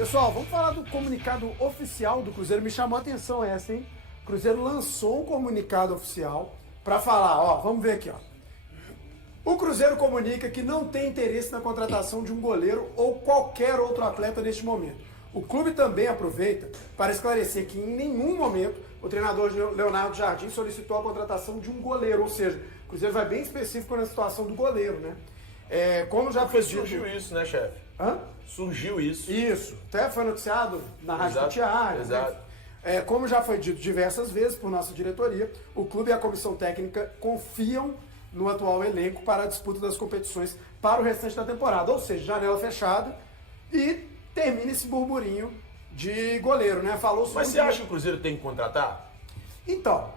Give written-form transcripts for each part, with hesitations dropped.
Pessoal, vamos falar do comunicado oficial do Cruzeiro. Me chamou a atenção essa, hein? O Cruzeiro lançou um comunicado oficial para falar, ó, vamos ver aqui, ó. O Cruzeiro comunica que não tem interesse na contratação de um goleiro ou qualquer outro atleta neste momento. O clube também aproveita para esclarecer que em nenhum momento o treinador Leonardo Jardim solicitou a contratação de um goleiro, ou seja, o Cruzeiro vai bem específico na situação do goleiro, né? Como já foi dito... Surgiu isso, né, chefe? Hã? Surgiu isso. Isso, até foi noticiado na Rádio Tiago. Exato. Né? Como já foi dito diversas vezes por nossa diretoria, o clube e a comissão técnica confiam no atual elenco para a disputa das competições para o restante da temporada, ou seja, janela fechada e termina esse burburinho de goleiro, né? Mas você acha que o Cruzeiro tem que contratar? Então,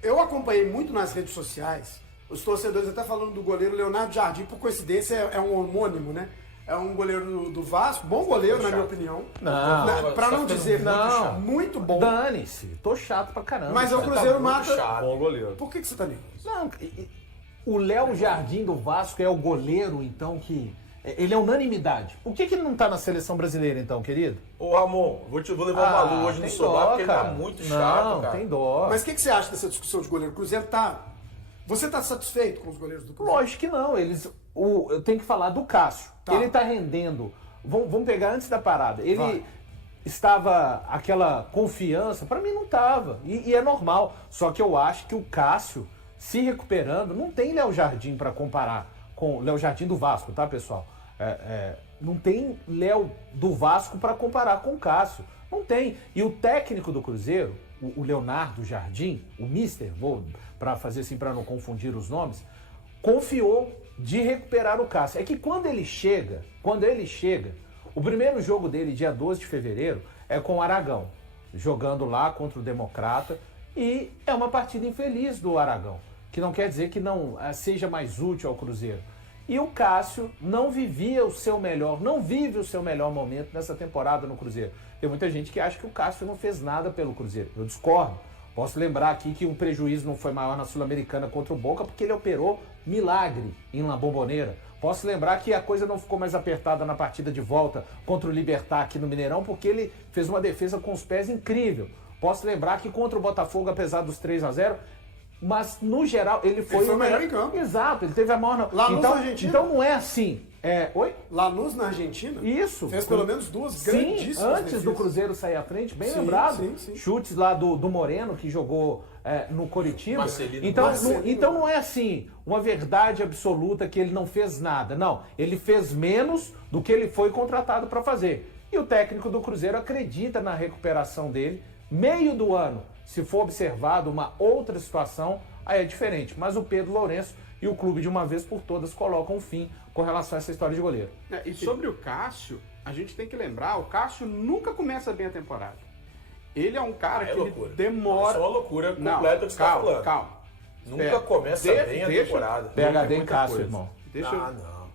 eu acompanhei muito nas redes sociais, os torcedores até falando do goleiro Leonardo Jardim, por coincidência é um homônimo, né? É um goleiro do Vasco, bom goleiro, na minha opinião. Não, pra não dizer não. muito bom. Dane-se, tô chato pra caramba. Mas o Cruzeiro mata. Bom goleiro. Por que você tá nervoso? Não, o Léo Jardim do Vasco é o goleiro, então, que... Ele é unanimidade. Por que ele não tá na seleção brasileira, então, querido? Ô, Ramon, vou levar o Malu hoje no solar, porque ele tá muito chato, não, cara. Tem dó. Mas o que você acha dessa discussão de goleiro? O Cruzeiro tá... Você tá satisfeito com os goleiros do Cruzeiro? Lógico que não. Eu tenho que falar do Cássio. Tá. Ele tá rendendo... Vamos pegar antes da parada. Ele estava... Aquela confiança, pra mim não tava. E é normal. Só que eu acho que o Cássio, se recuperando, não tem Léo Jardim pra comparar com... Léo Jardim do Vasco, tá, pessoal? Não tem Léo do Vasco para comparar com o Cássio. Não tem. E o técnico do Cruzeiro, o Leonardo Jardim, o Mister, para fazer assim, para não confundir os nomes, confiou de recuperar o Cássio. É que quando ele chega, o primeiro jogo dele, dia 12 de fevereiro, é com o Aragão, jogando lá contra o Democrata, e é uma partida infeliz do Aragão, que não quer dizer que não seja mais útil ao Cruzeiro. E o Cássio não vive o seu melhor momento nessa temporada no Cruzeiro. Tem muita gente que acha que o Cássio não fez nada pelo Cruzeiro. Eu discordo. Posso lembrar aqui que um prejuízo não foi maior na Sul-Americana contra o Boca porque ele operou milagre em La Bombonera. Posso lembrar que a coisa não ficou mais apertada na partida de volta contra o Libertad aqui no Mineirão porque ele fez uma defesa com os pés incrível. Posso lembrar que contra o Botafogo, apesar dos 3-0, mas, no geral, ele foi o melhor em campo. Exato, ele teve a maior... Lanús na Argentina? Então não é assim. Oi? Lanús na Argentina? Isso. Fez pelo menos duas grandíssimas antes defesas. do Cruzeiro sair à frente, bem Sim, lembrado. sim. Chutes lá do Moreno, que jogou no Coritiba. Marcelino. Então não é assim, uma verdade absoluta que ele não fez nada. Não, ele fez menos do que ele foi contratado para fazer. E o técnico do Cruzeiro acredita na recuperação dele. Meio do ano, se for observado uma outra situação, aí é diferente. Mas o Pedro Lourenço e o clube, de uma vez por todas, colocam um fim com relação a essa história de goleiro. E sobre o Cássio, a gente tem que lembrar, o Cássio nunca começa bem a temporada. Ele é um cara que ele demora... Isso é uma loucura completa que você tá falando. Calma. Nunca começa bem a temporada. PHD em muita Cássio, coisa. irmão. Não.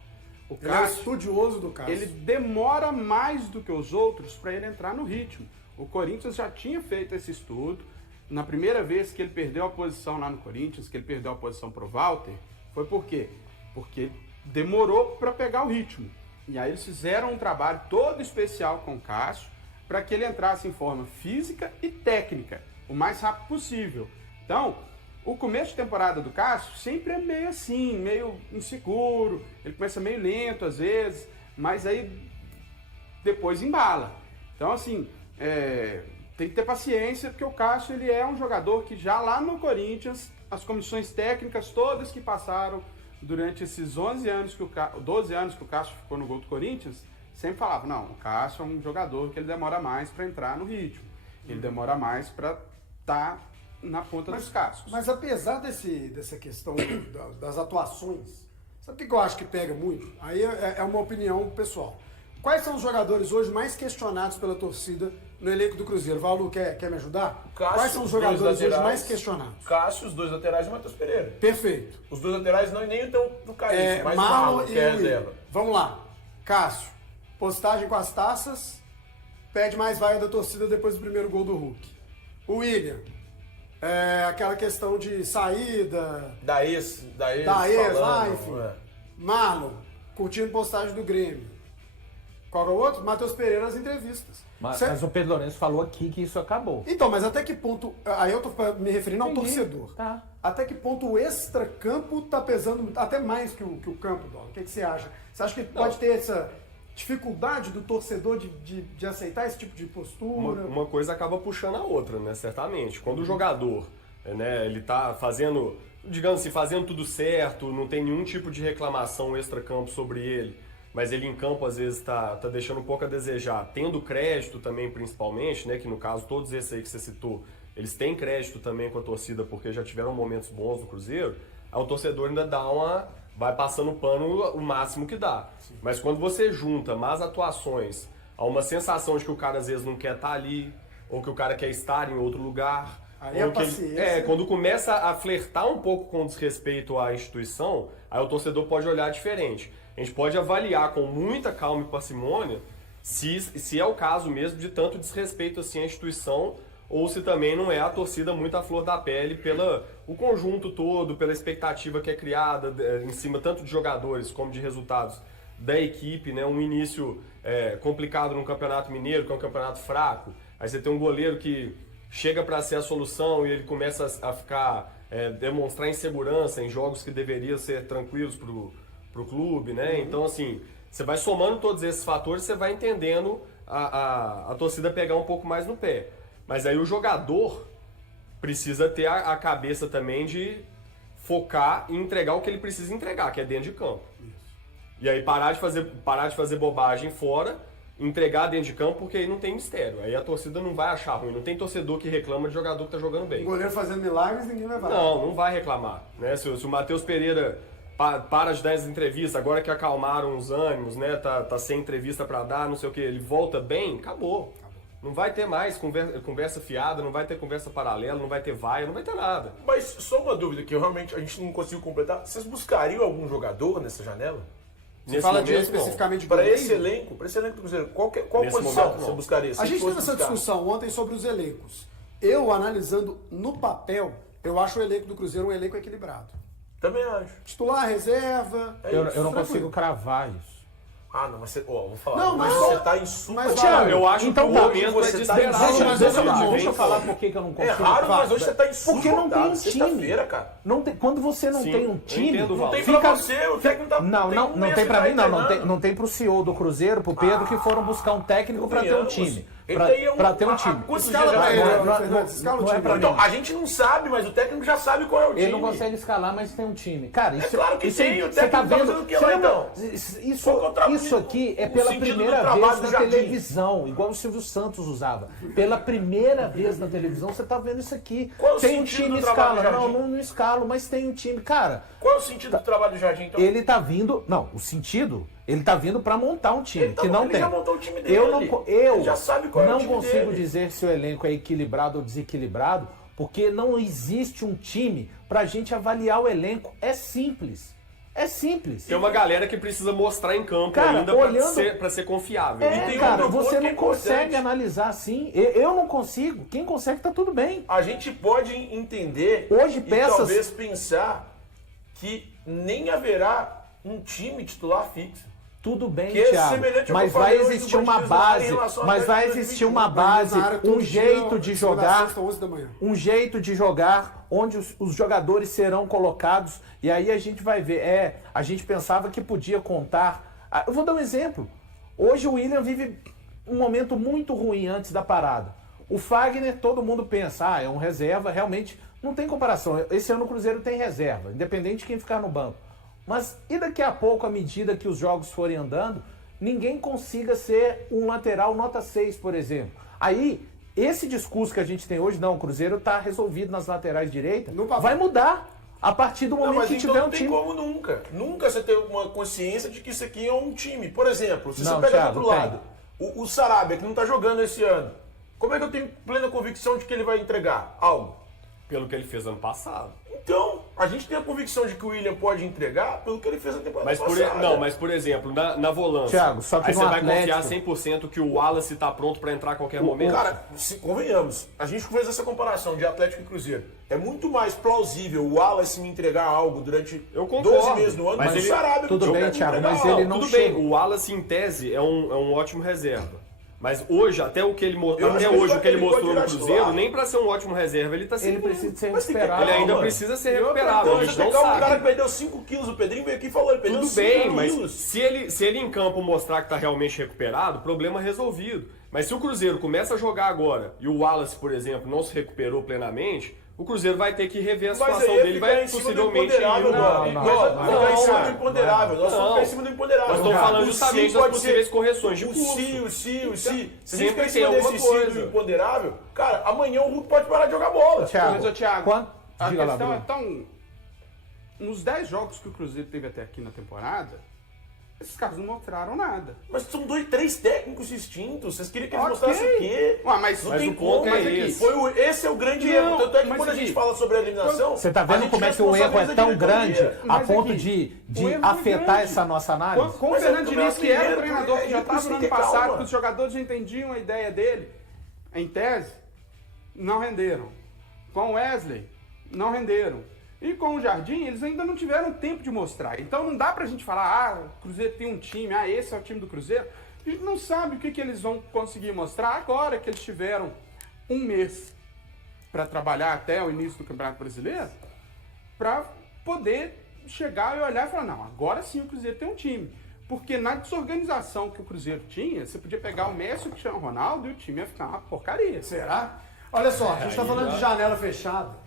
O Ele é um estudioso do Cássio. ele demora mais do que os outros para ele entrar no ritmo. O Corinthians já tinha feito esse estudo. Na primeira vez que ele perdeu a posição lá no Corinthians, que ele perdeu a posição pro Walter, foi por quê? Porque demorou para pegar o ritmo. E aí eles fizeram um trabalho todo especial com o Cássio para que ele entrasse em forma física e técnica o mais rápido possível. Então, o começo de temporada do Cássio sempre é meio assim, meio inseguro, ele começa meio lento às vezes, mas aí depois embala. Então, assim, tem que ter paciência, porque o Cássio ele é um jogador que já lá no Corinthians, as comissões técnicas todas que passaram durante esses 12 anos que o Cássio ficou no gol do Corinthians, sempre falavam, não, o Cássio é um jogador que ele demora mais para entrar no ritmo, ele demora mais para estar na ponta dos cascos. Mas apesar dessa questão das atuações, sabe o que eu acho que pega muito? Aí é uma opinião pessoal. Quais são os jogadores hoje mais questionados pela torcida no elenco do Cruzeiro? Valu, quer me ajudar? Cássio, Quais são os jogadores hoje mais questionados? Cássio, os dois laterais e Matheus Pereira. Perfeito. Os dois laterais não nem então do Caíto, mas o Marlon Marlon, que é reserva. Vamos lá. Cássio, postagem com as taças, pede mais vaia da torcida depois do primeiro gol do Hulk. O William, aquela questão de saída, Da ex lá, enfim. falando, é. Marlon, curtindo postagem do Grêmio. Marlon, curtindo postagem do Grêmio. Cássio, postagem com as taças, pede mais vaia da torcida depois do primeiro gol do Hulk. O William, aquela questão de saída, da ex, lá, enfim. Marlon, curtindo postagem do Grêmio. Qual é o outro? Matheus Pereira nas entrevistas. Mas o Pedro Lourenço falou aqui que isso acabou. Então, mas até que ponto... Aí eu tô me referindo ao torcedor. Tá. Até que ponto o extracampo tá pesando até mais que o campo, Dó? O que você acha? Você acha que pode ter essa dificuldade do torcedor de aceitar esse tipo de postura? Uma coisa acaba puxando a outra, né? Certamente. Quando o jogador, né, ele tá fazendo, digamos assim, fazendo tudo certo, não tem nenhum tipo de reclamação extra-campo sobre ele, mas ele em campo às vezes tá deixando um pouco a desejar, tendo crédito também principalmente, né, que no caso todos esses aí que você citou, eles têm crédito também com a torcida porque já tiveram momentos bons no Cruzeiro, aí o torcedor ainda vai passando o pano o máximo que dá. Sim. Mas quando você junta más atuações a uma sensação de que o cara às vezes não quer estar ali, ou que o cara quer estar em outro lugar, aí ou quando começa a flertar um pouco com desrespeito à instituição, aí o torcedor pode olhar diferente. A gente pode avaliar com muita calma e parcimônia se é o caso mesmo de tanto desrespeito assim à instituição ou se também não é a torcida muito à flor da pele pelo conjunto todo, pela expectativa que é criada em cima tanto de jogadores como de resultados da equipe, né? Um início complicado no Campeonato Mineiro, que é um campeonato fraco, aí você tem um goleiro que chega para ser a solução e ele começa a demonstrar insegurança em jogos que deveriam ser tranquilos pro clube, né? Então, assim, você vai somando todos esses fatores, você vai entendendo a torcida pegar um pouco mais no pé. Mas aí o jogador precisa ter a cabeça também de focar e entregar o que ele precisa entregar, que é dentro de campo. Isso. E aí parar de fazer bobagem fora, entregar dentro de campo, porque aí não tem mistério. Aí a torcida não vai achar ruim. Não tem torcedor que reclama de jogador que tá jogando bem. O goleiro fazendo milagres, ninguém vai falar. Não vai reclamar. Né? Se o Matheus Pereira para de dar as entrevistas, agora que acalmaram os ânimos, né? Tá sem entrevista para dar, não sei o que, ele volta bem, acabou. Não vai ter mais conversa fiada, não vai ter conversa paralela, não vai ter vaia, não vai ter nada. Mas só uma dúvida que realmente a gente não conseguiu completar. Vocês buscariam algum jogador nessa janela? Você fala especificamente de para esse elenco do Cruzeiro, qual posição você buscaria? A gente teve essa discussão ontem sobre os elencos. Eu, analisando no papel, eu acho o elenco do Cruzeiro um elenco equilibrado. Também acho. Titular, reserva. Eu não consigo cravar isso. Ah, não, mas você... vou falar. Não, mas você tá insuportável. Thiago, eu acho então que tá, o momento é de esperar. Deixa eu falar por que eu não consigo. É raro, mas hoje você tá insuportável. Porque não tem um time. Sexta-feira, cara. Não tem, quando você não tem um time... Não tem pra você, o técnico tá... Não tem pra mim, não tem pro CEO do Cruzeiro, pro Pedro, que foram buscar um técnico pra ter um time. Pra ter um time. Escala pra ele, Fernandes, escala o time. Então, a gente não sabe, mas o técnico já sabe qual é o time. Ele não consegue escalar, mas tem um time. Cara, isso... claro que tem, o técnico tá tá fazendo o que lá, então? Isso aqui é pela primeira vez na televisão, igual o Silvio Santos usava. Pela primeira vez na televisão, você tá vendo isso aqui. Tem um time escala. Não escalo, mas tem um time. Cara... Qual é o sentido do trabalho do Jardim, então? Ele tá vindo... Não, o sentido... Ele tá vindo pra montar um time, que não ele tem. Já montou o time dele. Eu já sabe qual é o time consigo dele. dizer se o elenco é equilibrado ou desequilibrado, porque não existe um time pra gente avaliar o elenco. É simples. É simples. Tem uma galera que precisa mostrar em campo cara, ainda pra ser confiável. Cara, você não consegue analisar assim. Eu não consigo. Quem consegue tá tudo bem. A gente pode entender hoje talvez pensar que nem haverá um time titular fixo. Tudo bem, que Thiago, mas vai existir uma base, um jeito de jogar, onde os jogadores serão colocados, e aí a gente vai ver, a gente pensava que podia contar, eu vou dar um exemplo, hoje o William vive um momento muito ruim antes da parada, o Fagner, todo mundo pensa, é um reserva, realmente não tem comparação, esse ano o Cruzeiro tem reserva, independente de quem ficar no banco. Mas e daqui a pouco, à medida que os jogos forem andando, ninguém consiga ser um lateral nota 6, por exemplo. Aí, esse discurso que a gente tem hoje, não, o Cruzeiro está resolvido nas laterais direitas, vai mudar a partir do momento que tiver um time. Não tem como nunca. Nunca você ter uma consciência de que isso aqui é um time. Por exemplo, se você pega do outro lado, o Sarabia, que não está jogando esse ano, como é que eu tenho plena convicção de que ele vai entregar algo? Pelo que ele fez ano passado. Então, A gente tem a convicção de que o William pode entregar pelo que ele fez na temporada passada. Mas por exemplo, na volância, Thiago, só que aí no você vai Atlético... confiar 100% que o Wallace tá pronto para entrar a qualquer momento? Cara, convenhamos, a gente fez essa comparação de Atlético e Cruzeiro. É muito mais plausível o Wallace me entregar algo durante 12 meses no ano, mas o ele... Sarabia Tudo bem, Thiago, mas ele não Tudo chega. bem, o Wallace em tese é um ótimo reserva. Mas hoje, até o que ele mostrou ele mostrou no pode Cruzeiro, titular. nem para ser um ótimo reserva, ele tá sendo. Ele precisa ser Mas tem que- recuperado. Ele ainda Calma. precisa ser Então, recuperado, a gente não o cara sabe. que perdeu 5 quilos, o Pedrinho veio aqui e falou, ele perdeu Tudo 5 bem, mas quilos. se ele em campo mostrar que tá realmente recuperado, problema resolvido. Mas se o Cruzeiro começa a jogar agora e o Wallace, por exemplo, não se recuperou plenamente, o Cruzeiro vai ter que rever a situação dele, vai possivelmente ir. Nós vamos ficar em cima do imponderável. Nós vamos ficar em cima do imponderável. Nós estamos falando O justamente sim das pode possíveis ser- correções de o curso. se. Se a gente sempre ficar em tem cima alguma desse sim do coisa. imponderável, cara, amanhã o Hulk pode parar de jogar bola. Thiago, Mas, ô, Thiago, quanto... a Diga lá, questão é Bruno. tão... Nos 10 jogos que o Cruzeiro teve até aqui na temporada, esses caras não mostraram nada. Mas são 3 técnicos distintos. Vocês queriam que eles Ok. mostrassem o quê? Ué, mas Não Mas tem o ponto como. é Mas aqui, esse. esse é o grande Não, erro. Tanto é que mas quando a aqui- gente fala sobre a eliminação... Você tá a vendo gente como é que o erro é responsabiliza a tão diretoria. grande a Mas ponto aqui, de o erro é afetar grande. essa nossa análise? Com o Mas Fernando é Diniz, que era o primeiro, treinador que já é estava isso no que ano tem passado, calma. que os jogadores já entendiam a ideia dele, em tese, não renderam. Com o Wesley, não renderam. E com o Jardim, eles ainda não tiveram tempo de mostrar. Então não dá pra gente falar, o Cruzeiro tem um time, esse é o time do Cruzeiro. A gente não sabe o que eles vão conseguir mostrar agora que eles tiveram um mês para trabalhar até o início do Campeonato Brasileiro, para poder chegar e olhar e falar, não, agora sim o Cruzeiro tem um time. Porque na desorganização que o Cruzeiro tinha, você podia pegar o Messi, o Cristiano Ronaldo e o time ia ficar uma porcaria. Será? Olha só, a gente está falando de janela fechada.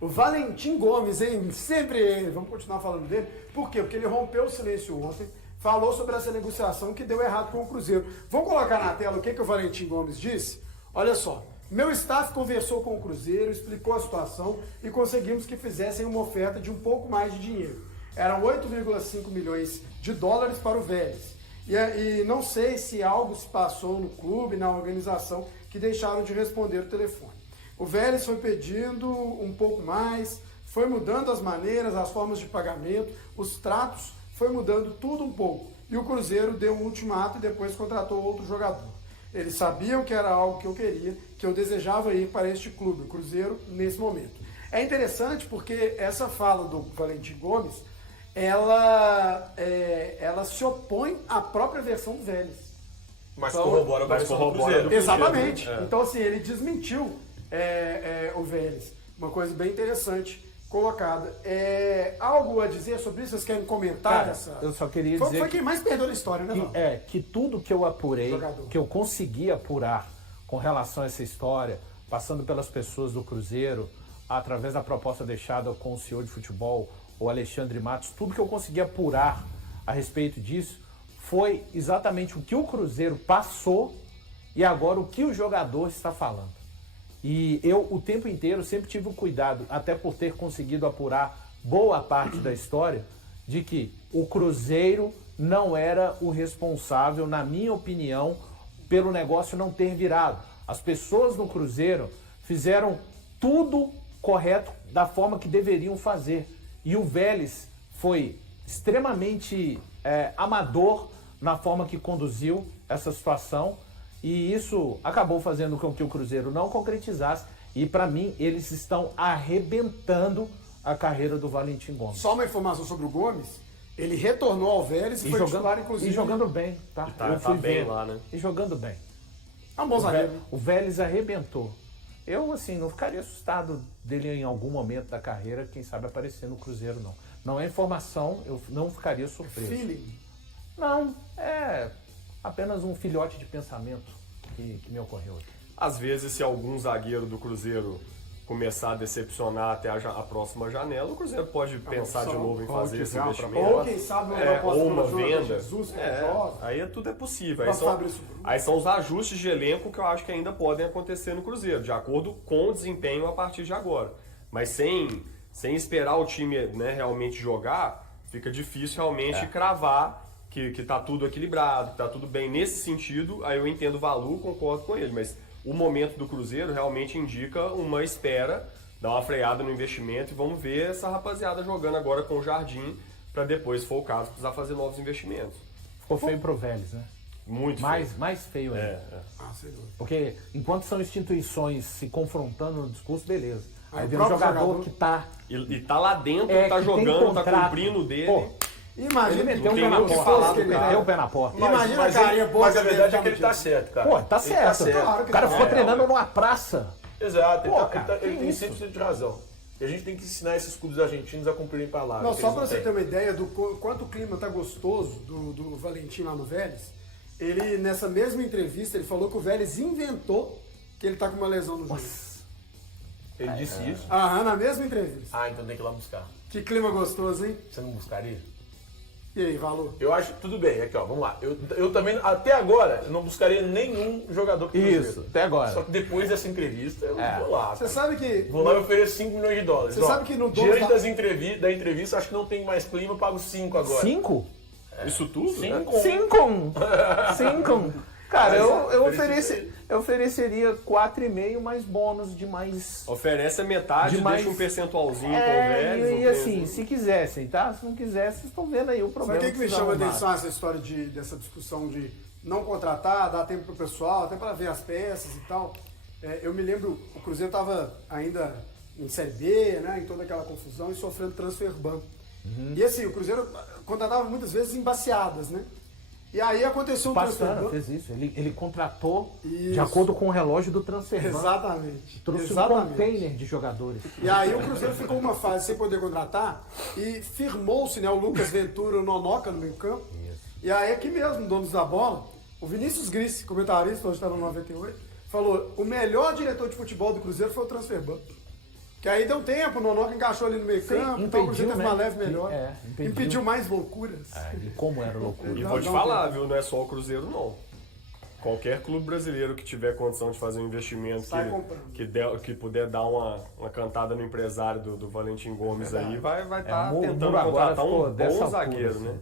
O Valentim Gomes, hein? Sempre ele. Vamos continuar falando dele. Por quê? Porque ele rompeu o silêncio ontem, falou sobre essa negociação que deu errado com o Cruzeiro. Vamos colocar na tela o que o Valentim Gomes disse? Olha só. Meu staff conversou com o Cruzeiro, explicou a situação e conseguimos que fizessem uma oferta de um pouco mais de dinheiro. Eram 8,5 milhões de dólares para o Vélez. E não sei se algo se passou no clube, na organização, que deixaram de responder o telefone. O Vélez foi pedindo um pouco mais, foi mudando as maneiras, as formas de pagamento, os tratos, foi mudando tudo um pouco. E o Cruzeiro deu um ultimato e depois contratou outro jogador. Eles sabiam que era algo que eu queria, que eu desejava ir para este clube, o Cruzeiro, nesse momento. É interessante porque essa fala do Valentim Gomes, ela se opõe à própria versão do Vélez. Mas Então, corrobora com a versão do Cruzeiro. Exatamente. Então, assim, ele desmentiu o Vélez. Uma coisa bem interessante colocada. Algo a dizer sobre isso? Vocês querem comentar? Cara, essa... eu só queria dizer Foi quem mais perdeu na história, né, Val? que tudo que eu apurei, Jogador. que eu consegui apurar com relação a essa história, passando pelas pessoas do Cruzeiro, através da proposta deixada com o senhor de futebol, o Alexandre Matos, tudo que eu consegui apurar a respeito disso foi exatamente o que o Cruzeiro passou e agora o que o jogador está falando. E eu, o tempo inteiro, sempre tive o cuidado, até por ter conseguido apurar boa parte da história, de que o Cruzeiro não era o responsável, na minha opinião, pelo negócio não ter virado. As pessoas no Cruzeiro fizeram tudo correto da forma que deveriam fazer. E o Vélez foi extremamente amador na forma que conduziu essa situação. E isso acabou fazendo com que o Cruzeiro não concretizasse. E, para mim, eles estão arrebentando a carreira do Valentim Gomes. Só uma informação sobre o Gomes. Ele retornou ao Vélez e foi titular, inclusive. E jogando bem, tá? tá bem lá, né? E jogando bem. É um bom zagueiro. O Vélez arrebentou. Eu, assim, não ficaria assustado dele em algum momento da carreira, quem sabe, aparecer no Cruzeiro, não. Não é informação, eu não ficaria surpreso. Feeling. Não, é apenas um filhote de pensamento que me ocorreu aqui. Às vezes, se algum zagueiro do Cruzeiro começar a decepcionar até a próxima janela, o Cruzeiro pode pensar de novo em fazer esse investimento. Ou quem sabe Ou uma venda. Jesus, que é jovem. Aí tudo é possível. Pra Fabrício Bruno. Aí são os ajustes de elenco que eu acho que ainda podem acontecer no Cruzeiro, de acordo com o desempenho a partir de agora. Mas sem esperar o time, né, realmente jogar, fica difícil realmente cravar que tá tudo equilibrado, que tá tudo bem. Nesse sentido, aí eu entendo o Valu, concordo com ele, mas o momento do Cruzeiro realmente indica uma espera dar uma freada no investimento e vamos ver essa rapaziada jogando agora com o Jardim, para depois, se for o caso, precisar fazer novos investimentos. Ficou feio pro Vélez, né? Muito mais, feio. Mais feio ainda. Sem dúvida. Porque enquanto são instituições se confrontando no discurso, beleza. Aí o vem um próprio jogador que tá... E tá lá dentro, tá que jogando, tá contrato. cumprindo o dele. Pô, Imagina ele meteu o tem pé na nem o que porta. falar do Ele cara. meteu o pé na porta. Imagina a carinha boa Mas a que ele verdade é que deve ele tá tá certo, cara. Pô, tá Ele certo. Claro que O cara tá. ficou treinando numa praça. Exato, Pô, ele, cara, ele que tem isso? 100% de razão. E a gente tem que ensinar esses clubes argentinos a cumprirem palavras. Não, que só eles pra você têm. ter uma ideia do quanto o clima tá gostoso do Valentim lá no Vélez, ele, nessa mesma entrevista, ele falou que o Vélez inventou que ele tá com uma lesão no joelho. Ele disse isso. Aham, na mesma entrevista. Ah, então tem que ir lá buscar. Que clima gostoso, hein? Você não buscaria? E aí, valor? Eu acho que tudo bem, aqui ó, vamos lá. Eu também, até agora, eu não buscaria nenhum jogador pro Cruzeiro. Isso, até agora. Só que depois dessa entrevista, eu vou lá. Você sabe que... Vou lá e ofereço 5 milhões de dólares. Você Ó, sabe que no diante dono da entrevista, acho que não tem mais clima, eu pago 5 agora. 5? Isso tudo? 5? 5. Cara, eu ofereci- ofereceria 4,5 mais bônus de mais... Oferece a metade, De mais- deixa um percentualzinho com o Vélez. E não assim, tem- se quisessem, tá? Se não quisessem, vocês estão vendo aí o Sabe problema. o que me vocês chama a arrumaram. atenção essa história dessa discussão de não contratar, dar tempo pro pessoal, até para ver as peças e tal? Eu me lembro, o Cruzeiro estava ainda em Série B, né, em toda aquela confusão e sofrendo transfer ban. E assim, o Cruzeiro contratava muitas vezes em baseadas, né? E aí aconteceu um transfer Pastana ban. fez isso. Ele contratou de Isso. acordo com o relógio do transfer. Exatamente. Trouxe Exatamente. um container de jogadores. E aí o Cruzeiro ficou uma fase sem poder contratar e firmou-se, né, o Lucas Ventura e o Nonoca no meio campo. E aí aqui mesmo, donos da bola, o Vinícius Gris, comentarista, hoje está no 98, falou, o melhor diretor de futebol do Cruzeiro foi o transfer ban. Que aí deu tempo, o Nonoca encaixou ali no meio campo, então o Cruzeiro teve uma leve melhor. Impediu mais loucuras. E como era loucura. E vou te falar, viu? Não é só o Cruzeiro, não. Qualquer clube brasileiro que tiver condição de fazer um investimento Sai comprando. que puder dar uma cantada no empresário do Valentim Gomes aí, vai estar o tentando muro agora contratar ficou um dessa bom altura, zagueiro, assim. né?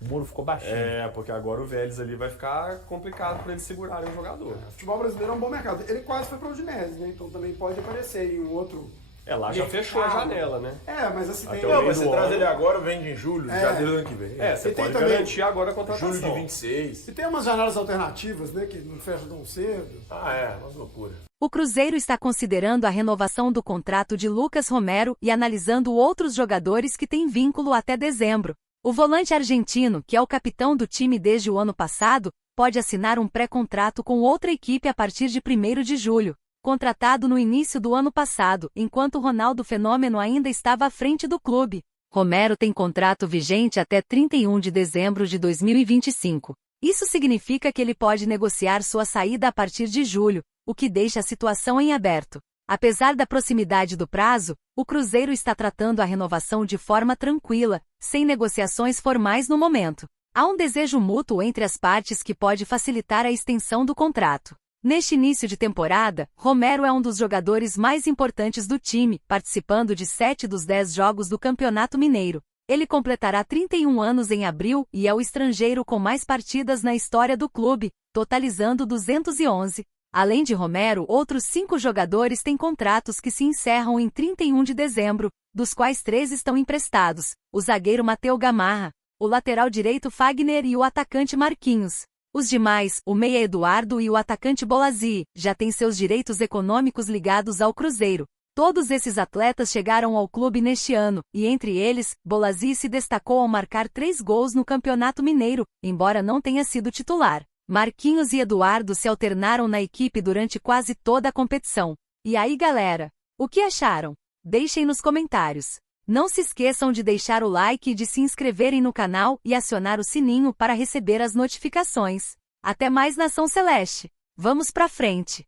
O muro ficou baixinho. Porque agora o Vélez ali vai ficar complicado para eles segurarem o jogador. O futebol brasileiro é um bom mercado. Ele quase foi para o Udinese, né? Então também pode aparecer em um outro... Lá já fechou a janela, né? Mas assim Até tem... o Não, meio mas você do traz ano. ele agora, vende em julho, janeiro do ano que vem. Você E tem pode também garantir agora a contratação. Julho de 26. E tem umas janelas alternativas, né? Que não fecham tão cedo. Uma loucura. O Cruzeiro está considerando a renovação do contrato de Lucas Romero e analisando outros jogadores que têm vínculo até dezembro. O volante argentino, que é o capitão do time desde o ano passado, pode assinar um pré-contrato com outra equipe a partir de 1º de julho. Contratado no início do ano passado, enquanto Ronaldo Fenômeno ainda estava à frente do clube. Romero tem contrato vigente até 31 de dezembro de 2025. Isso significa que ele pode negociar sua saída a partir de julho, o que deixa a situação em aberto. Apesar da proximidade do prazo, o Cruzeiro está tratando a renovação de forma tranquila, sem negociações formais no momento. Há um desejo mútuo entre as partes que pode facilitar a extensão do contrato. Neste início de temporada, Romero é um dos jogadores mais importantes do time, participando de 7 dos 10 jogos do Campeonato Mineiro. Ele completará 31 anos em abril e é o estrangeiro com mais partidas na história do clube, totalizando 211. Além de Romero, outros 5 jogadores têm contratos que se encerram em 31 de dezembro, dos quais 3 estão emprestados: o zagueiro Mateu Gamarra, o lateral direito Fagner e o atacante Marquinhos. Os demais, o meia Eduardo e o atacante Bolazzi, já têm seus direitos econômicos ligados ao Cruzeiro. Todos esses atletas chegaram ao clube neste ano, e entre eles, Bolazzi se destacou ao marcar 3 gols no Campeonato Mineiro, embora não tenha sido titular. Marquinhos e Eduardo se alternaram na equipe durante quase toda a competição. E aí, galera? O que acharam? Deixem nos comentários. Não se esqueçam de deixar o like e de se inscreverem no canal e acionar o sininho para receber as notificações. Até mais, Nação Celeste! Vamos pra frente!